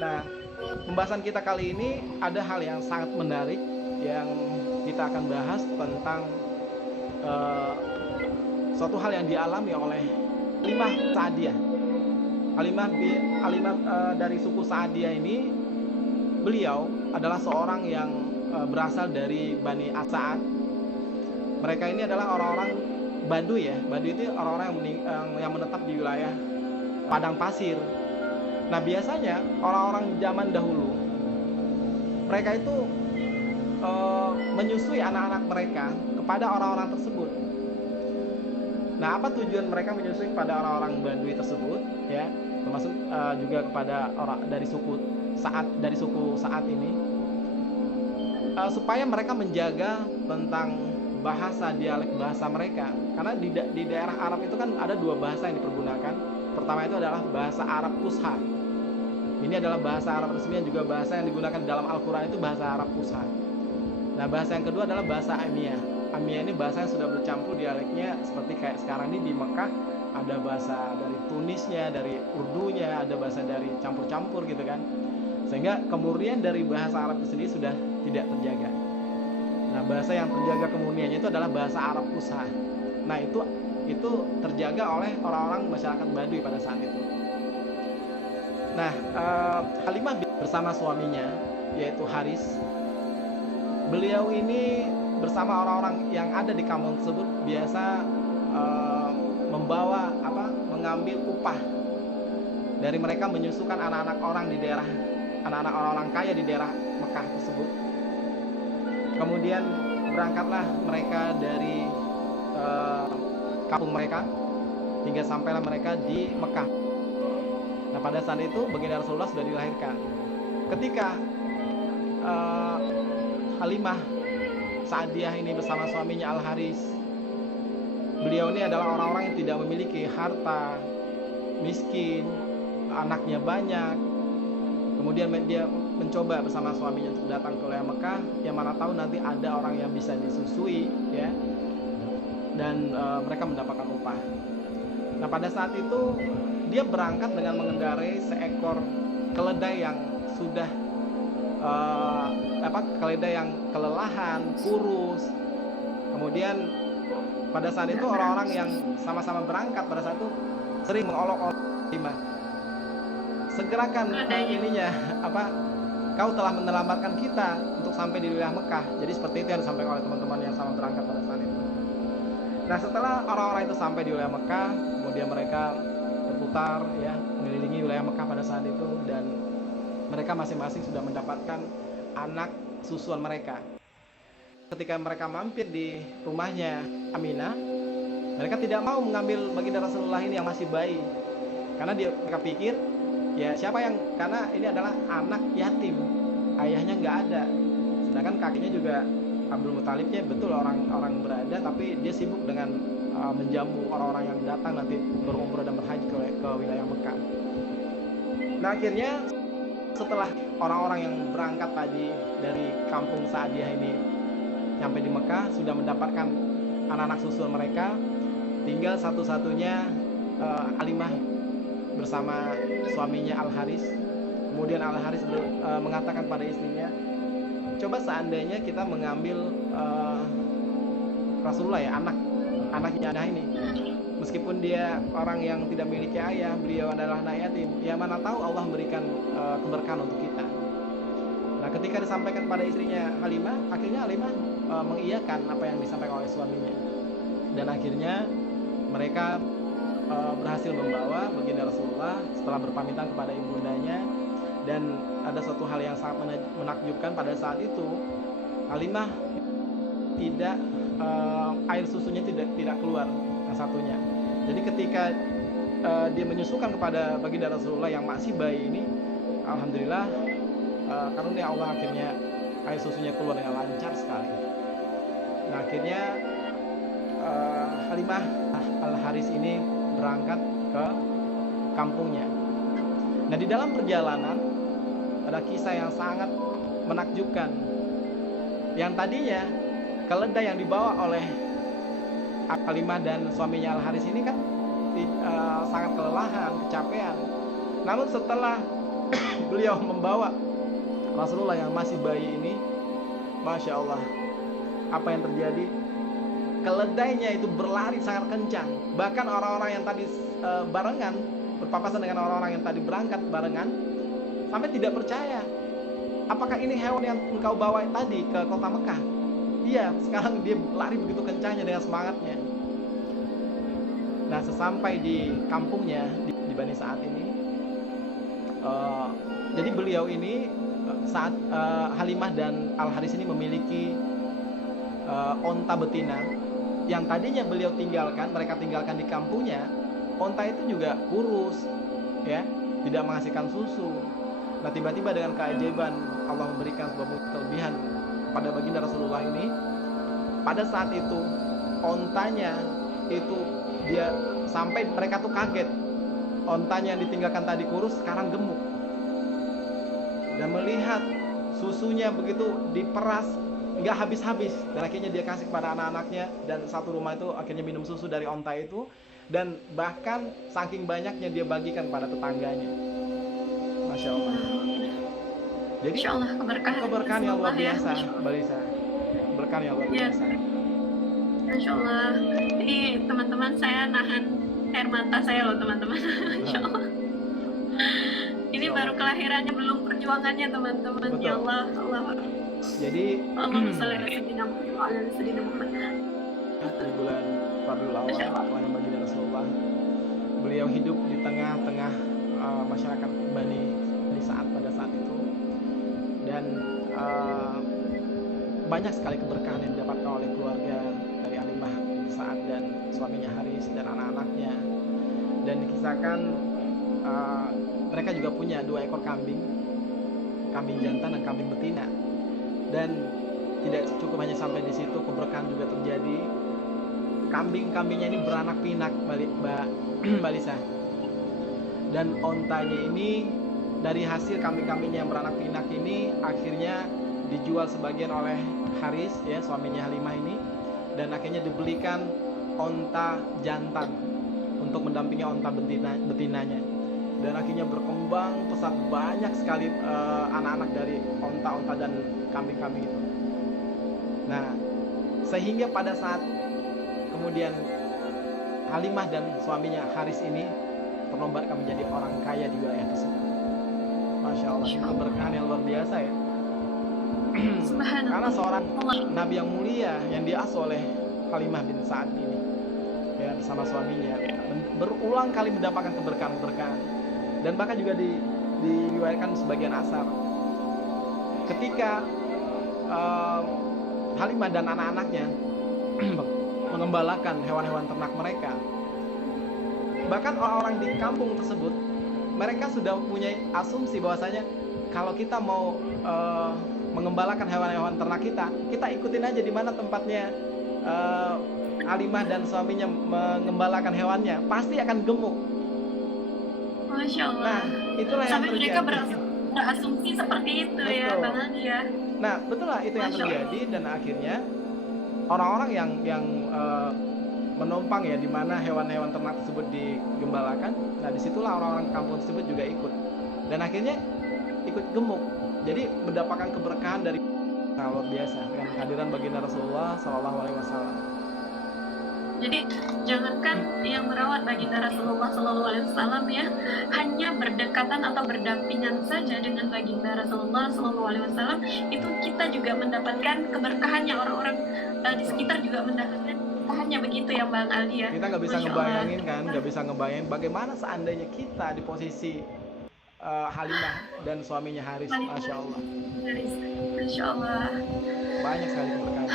Nah, pembahasan kita kali ini ada hal yang sangat menarik yang kita akan bahas tentang uh, suatu hal yang dialami oleh Halimah Sa'diyah. Halimah dari suku Sa'diyah ini, beliau adalah seorang yang berasal dari Bani As'ad. Mereka ini adalah orang-orang Baduy ya. Baduy itu orang-orang yang menetap di wilayah padang pasir. Nah, biasanya orang-orang zaman dahulu mereka itu menyusui anak-anak mereka kepada orang-orang tersebut. Nah, apa tujuan mereka menyusui kepada orang-orang Baduy tersebut ya, termasuk juga kepada orang dari suku Sa'ad ini, supaya mereka menjaga tentang dialek bahasa mereka. Karena di daerah Arab itu kan ada dua bahasa yang dipergunakan. Pertama itu adalah bahasa Arab Fusha. Ini adalah bahasa Arab resmi yang juga bahasa yang digunakan dalam Al-Quran, itu bahasa Arab Fusha. Nah, bahasa yang kedua adalah bahasa Amiyah. Amiyah ini bahasa yang sudah bercampur dialeknya, seperti kayak sekarang ini di Mekah ada bahasa dari Tunisnya, dari Urdunya, ada bahasa dari campur-campur gitu kan. Sehingga kemurnian dari bahasa Arab itu sendiri sudah tidak terjaga. Nah, bahasa yang terjaga kemurniannya itu adalah bahasa Arab Fusha. Nah, itu terjaga oleh orang-orang masyarakat Baduy pada saat itu. Nah, Halimah bersama suaminya yaitu Haris, beliau ini bersama orang-orang yang ada di kampung tersebut biasa mengambil upah dari mereka menyusukan anak-anak orang kaya di daerah Mekah tersebut. Kemudian berangkatlah mereka dari kampung mereka hingga sampailah mereka di Mekah. Nah, pada saat itu baginda Rasulullah sudah dilahirkan. Ketika Halimah Sa'diyah ini bersama suaminya Al-Haris, beliau ini adalah orang-orang yang tidak memiliki harta, miskin, anaknya banyak. Kemudian dia mencoba bersama suaminya untuk datang ke wilayah Mekah, yang mana tahu nanti ada orang yang bisa disusui ya, dan mereka mendapatkan upah. Nah, pada saat itu dia berangkat dengan mengendarai seekor keledai yang sudah keledai yang kelelahan, kurus. Kemudian pada saat itu orang-orang yang sama-sama berangkat pada saat itu sering mengolok-olok Halimah, segerakan kau telah menyelamatkan kita untuk sampai di wilayah Mekah. Jadi seperti itu yang disampaikan oleh teman-teman yang sama berangkat pada saat itu. Nah, setelah orang-orang itu sampai di wilayah Mekah, kemudian mereka berputar ya, mengelilingi wilayah Mekah pada saat itu, dan mereka masing-masing sudah mendapatkan anak susuan mereka. Ketika mereka mampir di rumahnya Aminah, mereka tidak mau mengambil baginda Rasulullah ini yang masih bayi, karena mereka pikir ya karena ini adalah anak yatim, ayahnya nggak ada, sedangkan kakeknya juga Abdul Muthalibnya betul orang berada, tapi dia sibuk dengan menjamu orang-orang yang datang nanti berumrah dan berhaji ke wilayah Mekah. Nah, akhirnya setelah orang-orang yang berangkat tadi dari kampung Sa'diyah ini sampai di Mekah, sudah mendapatkan anak-anak susuan mereka, tinggal satu-satunya Halimah bersama suaminya Al-Haris. Kemudian Al-Haris mengatakan pada istrinya, coba seandainya kita mengambil Rasulullah ya, anaknya ini, meskipun dia orang yang tidak memiliki ayah, beliau adalah anak yatim, ya mana tahu Allah memberikan keberkahan untuk kita. Nah, ketika disampaikan pada istrinya Halimah, akhirnya Halimah mengiyakan apa yang disampaikan oleh suaminya, dan akhirnya mereka berhasil membawa baginda Rasulullah setelah berpamitan kepada ibundanya. Dan ada suatu hal yang sangat menakjubkan pada saat itu, Halimah tidak air susunya tidak keluar yang satunya. Jadi ketika dia menyusukan kepada baginda Rasulullah yang masih bayi ini, alhamdulillah karunia Allah, akhirnya air susunya keluar dengan lancar sekali. Nah, akhirnya Halimah Al-Haris ini berangkat ke kampungnya. Nah, di dalam perjalanan ada kisah yang sangat menakjubkan. Yang tadinya keledai yang dibawa oleh Halimah dan suaminya Al-Haris ini kan sangat kelelahan, kecapean. Namun setelah beliau membawa Rasulullah yang masih bayi ini, Masya Allah, apa yang terjadi? Keledainya itu berlari sangat kencang. Bahkan orang-orang yang tadi barengan, berpapasan dengan orang-orang yang tadi berangkat barengan, sampai tidak percaya. Apakah ini hewan yang engkau bawa tadi ke kota Mekah? Iya, sekarang dia lari begitu kencangnya dengan semangatnya. Nah, sesampai di kampungnya di Bani Sa'ad ini, jadi beliau ini saat Halimah dan Al Haris ini memiliki onta betina yang tadinya beliau tinggalkan, mereka tinggalkan di kampungnya. Onta itu juga kurus, ya, tidak menghasilkan susu. Nah, tiba-tiba dengan keajaiban Allah memberikan sebuah kelebihan pada baginda Rasulullah ini. Pada saat itu ontanya itu dia sampai mereka tuh kaget. Ontanya yang ditinggalkan tadi kurus sekarang gemuk. Dan melihat susunya begitu diperas nggak habis-habis, dan akhirnya dia kasih kepada anak-anaknya, dan satu rumah itu akhirnya minum susu dari onta itu, dan bahkan saking banyaknya dia bagikan pada tetangganya. Masya Allah. Jadi Insya Allah keberkahan yang luar biasa, ya. Mbak Lisa. Keberkahan yang luar biasa. Insya Allah. Ini teman-teman, saya nahan air mata saya loh teman-teman. Insya Allah. Ini baru kelahirannya, belum perjuangannya teman-teman. Ya Allah, Allah. Jadi Allahumma sholli ala sayyidina Muhammad wa ala ali sayyidina Muhammad. di bulan Rabiul Awal, baginda Rasulullah, beliau hidup di tengah-tengah masyarakat Bani Sa'ad pada saat itu, dan banyak sekali keberkahan yang didapatkan oleh keluarga dari Halimah bin Sa'ad dan suaminya Haris dan anak-anaknya. Dan dikisahkan mereka juga punya 2 ekor kambing jantan dan kambing betina. Dan tidak cukup hanya sampai di situ, keberkahan juga terjadi. Kambing-kambingnya ini beranak pinak, Mbak Lisa. Dan ontanya ini, dari hasil kambing-kambingnya yang beranak pinak ini, akhirnya dijual sebagian oleh Haris, ya, suaminya Halimah ini, dan akhirnya dibelikan onta jantan untuk mendampingi onta betinanya. Dan akhirnya berkembang pesat, banyak sekali anak-anak dari onta-onta dan kambing-kambing itu. Nah, sehingga pada saat kemudian Halimah dan suaminya Haris ini terlombakan menjadi orang kaya di wilayah tersebut. Masya Allah, itu keberkahan yang luar biasa, ya. Karena seorang nabi yang mulia yang diasuh oleh Halimah bin Sa'ad ini, ya, bersama suaminya, berulang kali mendapatkan keberkahan. Dan bahkan juga diriwayatkan sebagian asar, ketika Halimah dan anak-anaknya mengembalakan hewan-hewan ternak mereka, bahkan orang-orang di kampung tersebut, mereka sudah punya asumsi bahwasanya kalau kita mau mengembalakan hewan-hewan ternak kita ikutin aja di mana tempatnya Halimah dan suaminya mengembalakan hewannya, pasti akan gemuk. Masya Allah. Nah, itulah yang sampai terjadi. mereka berasumsi seperti itu. Betul. Ya Bang Aldi ya. Nah, betul lah itu yang terjadi. Dan akhirnya orang-orang yang menumpang, ya, di mana hewan-hewan ternak tersebut digembalakan, nah disitulah orang-orang kampung tersebut juga ikut, dan akhirnya ikut gemuk. Jadi mendapatkan keberkahan dari luar biasa dengan kehadiran baginda Rasulullah SAW. Jadi jangankan yang merawat baginda Rasulullah SAW, ya, hanya berdekatan atau berdampingan saja dengan baginda Rasulullah SAW, itu kita juga mendapatkan keberkahannya. Orang-orang di sekitar juga mendapatkan keberkahannya, begitu ya Bang Aldi ya. Kita nggak bisa ngebayangin kan, nggak bisa ngebayangin bagaimana seandainya kita di posisi Halimah dan suaminya Haris. Masya Allah. Masya Allah. Banyak sekali keberkahan.